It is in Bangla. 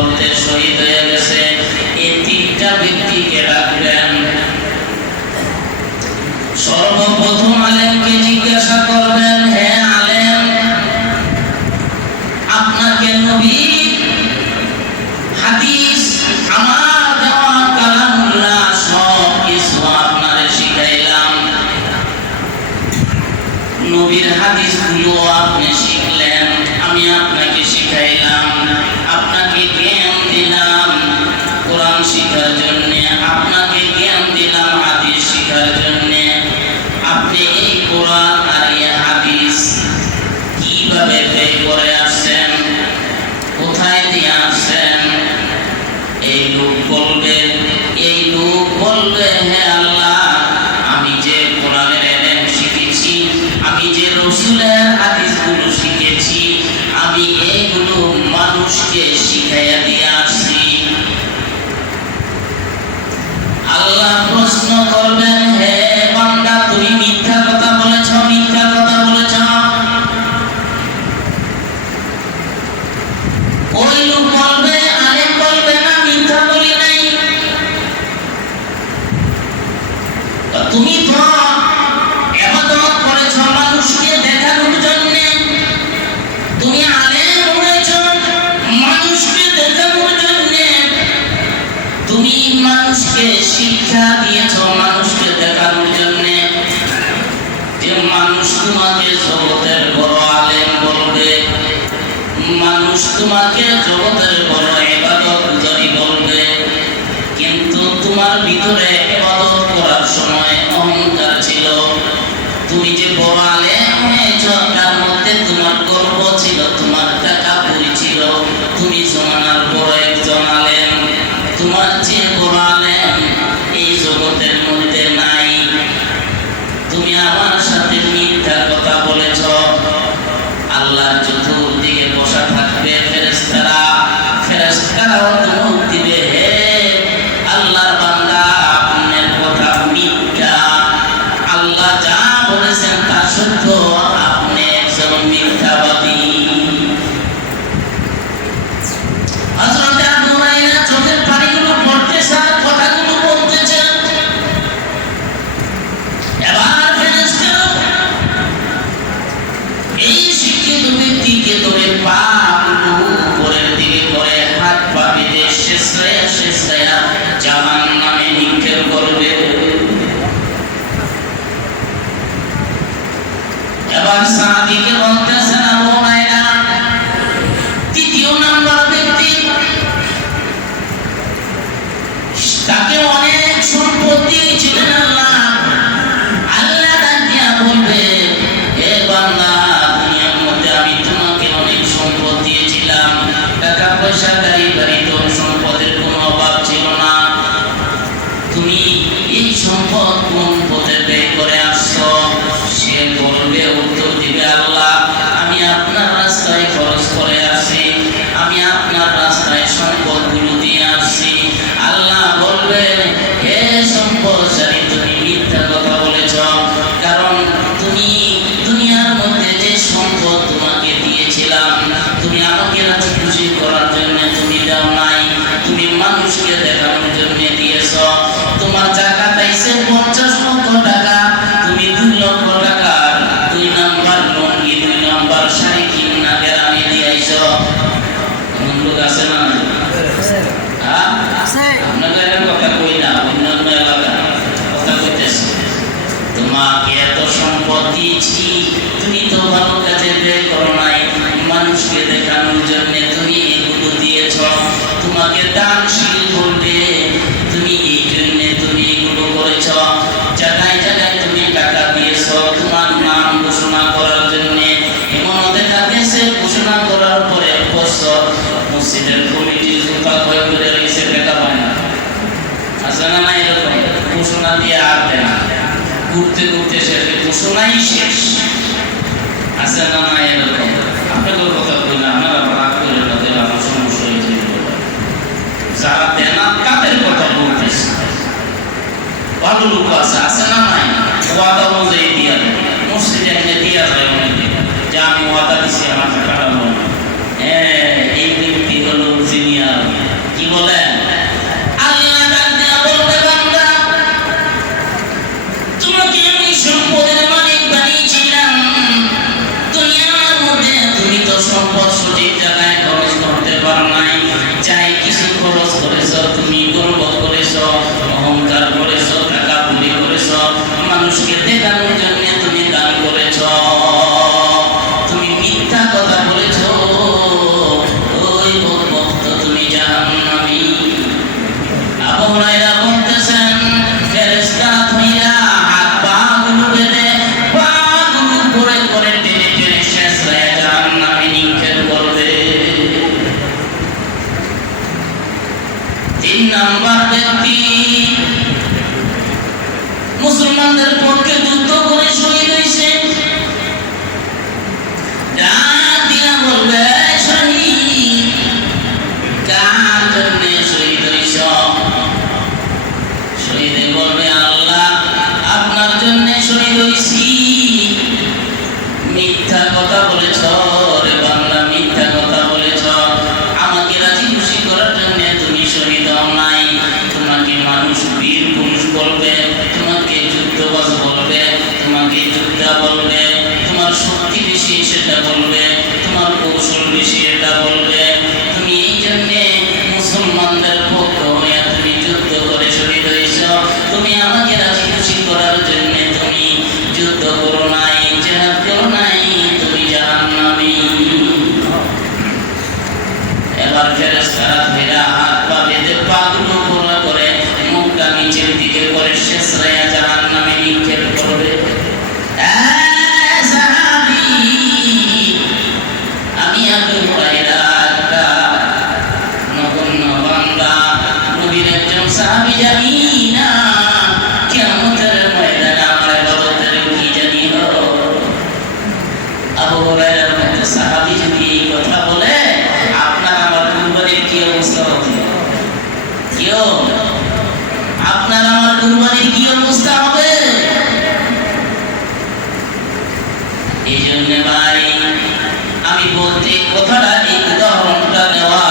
করতে শহীদ হয়ে গেছে। এই তিনটা ব্যক্তিকে ডাকলেন। সর্বপ্রথম আলেমকে জিজ্ঞাসা করবেন, হে আলেম, আপনাকে নবী হাদিস আমার দেওয়া কালামুল্লাহ সব কিছু আপনারে শিখাইলাম, নবীর হাদিসগুলো আপনি শিখলেন, আমি আপনাকে শিখাইলাম, আপনাকে জ্ঞান দিলাম কোরআন শিখার জন্য, আপনাকে জ্ঞান দিলাম হাদিস শিখার জন্য। আপনি এই কোরআন আর এই হাদিস কিভাবে ব্যয় করে আসছেন, কোথায় দিয়ে আসছেন? এই লোক বলবে হে আল্লাহ, আমি যে কোরআনের ইলম শিখেছি, আমি যে রাসূলের হাদিসগুলো শিখেছি, আমি এগুলো মানুষকে শিখাইয়া দিয়ে আসছি। আল্লাহ প্রশ্ন করবেন, হে বান্দা, তুমি মিথ্যা কথা বলেছ, মিথ্যা কথা বলেছ। ওই লোক বলবে, আলেম বলবে, না মিথ্যা বলি নাই। তুমি তো ইবাদত করেছ মানুষকে দেখানোর জন্য, তুমি আলেম হয়েছ মানুষকে দেখানোর জন্য, তুমি মানুষকে শিক্ষা দিয়েছ মানুষকে দেখানোর জন্য, যে মানুষ তোমাকে জগতের বড় আলেম বলবে, মানুষ তোমাকে জগতের বড় ইবাদতকারী বলবে, কিন্তু তোমার ভিতরে ইবাদত করার সময় অহংকার ছিল। তুমি যে বড় আলেম হয়েছ তার মধ্যে তোমার গর্ব ছিল, তোমার টাকা পরি ছিল, তুমি জমানার বড় একজন আলেম, তোমার যে বড় আলেম এই জগতের মধ্যে নাই। তুমি আমার সাথে মিথ্যা কথা বলেছ। আল্লাহর চতুর্দিকে বসা থাকবে ফেরেশতারাও ধমক দিবে, হে আল্লাহর বান্দা, আপনার কথা মিথ্যা, আল্লাহ যা বলেছেন তা সত্য, আপনি একজন মিথ্যাবাদী। হযরত আবু হুরায়রা চোখের পানিগুলো পড়তেছে আর কথাগুলো বলতেছেন। এবার ফেরেশতারা এই শিক্ষিত ব্যক্তিকে ধরে পা উপরের দিকে করে হাত পা বেঁধে শেষরায়া জাহান্নামে নিক্ষেপ করবে। এবার সাহাবীকে বলতেছেন, আবু হুরায়রা তৃতীয় নাম্বার ব্যক্তি, তাকে অনেক সম্পত্তি দিয়েছিলেন আল্লাহ। আল্লাহ ডাক দিয়া বলবে, হে বান্দা, দুনিয়ার মধ্যে আমি তোমাকে অনেক সম্পদ দিয়েছিলাম, টাকা পয়সা গাড়ি বাড়ি ধন সম্পদের কোনো অভাব ছিল না, তুমি এই সম্পদ কোন পথে ব্যয় করে আসছো? সে বলবে, উত্তর দিবে, আল্লাহ আমি আপনার রাস্তায় খরচ করে আসছি, আমি আপনার রাস্তায় সম্পদগুলো দিয়ে আসছি। আল্লাহ বলবে, হে সম্পদশালী, তুমি মিথ্যা কথা বলেছ, কারণ তুমি দুনিয়ার মধ্যে যে সম্পদ তোমাকে দিয়েছিলাম, তুমি আমাকে রাজি খুশি করার জন্য তুমি দাও নাই, তুমি মানুষকে দেখানোর জন্য দিয়েছ। তোমার জাকাত আইছে 50 লক্ষ টাকা, তুমি 2 লক্ষ টাকার 2 নাম্বার লঙ্গি, 2 নাম্বার শাড়ি কিনা গ্রামে দিয়েছ। এমন লোক আছে না? আপনাদের কথা কই না, অন্যান্য এলাকা কথা কইতেছে। তোমাকে এত সম্পদ দিয়েছি, তুমি তো ভালো কাজে ব্যয় করো নাই, মানুষকে দেখানোর জন্য তুমি এগুলো দিয়েছ। তোমাকে দানশীল বলবে, তুমি এই জন্য তুমি এগুলো করেছ। জায়গায় জায়গায় তুমি টাকা দিয়েছ তোমার নাম ঘোষণা করার জন্য। এমনও দেখা গেছে ঘোষণা করার পরে বছর মসজিদের কমিটির জুতা ক্ষয় করে রয়েছে, টাকা পায় না। আছে না না এরকম? ঘোষণা দিয়ে আর দেয় না, ঘুরতে ঘুরতে শেষে ঘোষণাই শেষ। আছে না না এরকম? আপনাদের কথা বলি না, আপনারা রাগ করে তাদের আমার সমস্যা হয়েছে। যারা দেন কাদের কথা বলতেছে, ভালো লোক আছে না নাই? ওয়াদা অনুযায়ী দিয়া দেয়, মসজিদে এনে দিয়া যায় অনেকে, যে আমি ওয়াদা দিচ্ছি আমার টাকাটা নেব। হ্যাঁ, এই ব্যক্তি হলো জিনিয়ার। বলেন? আল্লাহ ডাক দিয়া বলবে, বান্দা তোমাকে আমি সম্পদের মালিক বানিয়েছিলাম, দুনিয়ার মধ্যে তুমি তো সম্পদ সঠিক জায়গায় খরচ করতে পারো নাই, চাই কিছু খরচ করেছ, তুমি গর্ব করেছ, অহংকার করেছ, টাকা পুরি করেছ, মানুষকে দেখানোর জন্য তুমি দান করেছ, তুমি মিথ্যা কথা বলেছ, ওই ভক্ত তুমি জাহান্নামী। আবু হুরায়রা বলতেছেন, ফেরেশতা ধইরা হাত পা গুলো বেঁধে পা গুলো করে করে টেনে টেনে শেষ হয়ে জাহান্নামে নিক্ষেপ করবে। 3 নাম্বার ব্যক্তি মুসলমানদের পক্ষে যুদ্ধ করে শহীদ হয়েছে, ডাক দিয়া বলবে, শহীদ কার জন্য শহীদ হইছ? শহীদে বলবে, আল্লাহ আপনার জন্য শহীদ হইছি। মিথ্যা কথা বলেছ রে বান্দা, মিথ্যা কথা বলেছ, আমাকে রাজি খুশি করার জন্য তুমি শহীদ হও নাই। তোমাকে মানুষ বীর পুরুষ বলবে, তোমাকে যুদ্ধবাজ বলবে, তোমাকে যোদ্ধা বলবে, তোমার শক্তি বেশি সেটা বলবে, তোমার কৌশল বেশি এটা বলবে। তুমি এই জন্যে মুসলমানদের পক্ষ হয়ে তুমি যুদ্ধ করে শহীদ হয়েছ, তুমি আমাকে রাজি খুশি করার জন্য তুমি যুদ্ধ করো নাই, জিহাদ করো নাই, তুমি জাহান্নামী। এবার ফেরেশতারা ধইরা হাত পা বেঁধে পাগুলো পুরো করে মুখটা নিচের দিকে করে শেষ হয়ে জাহান্নামে নিক্ষেপ করবে। সাহাবী, আমি আবু হুরায়রা একটা নগণ্য বান্দা, নবীর একজন সাহাবী, জানি না কিয়ামতের ময়দানে আমার ইবাদতের কি জানি হবে। আবু হুরায়রার মতো সাহাবী যদি এই কথা বলে, আপনার আমার কুরবানির কি অবস্থা হবে? আপনার আমার কুরবানির কি অবস্থা হবে? এই জন্য ভাই আমি বলতে কথাটা, এই উদাহরণটা নেওয়া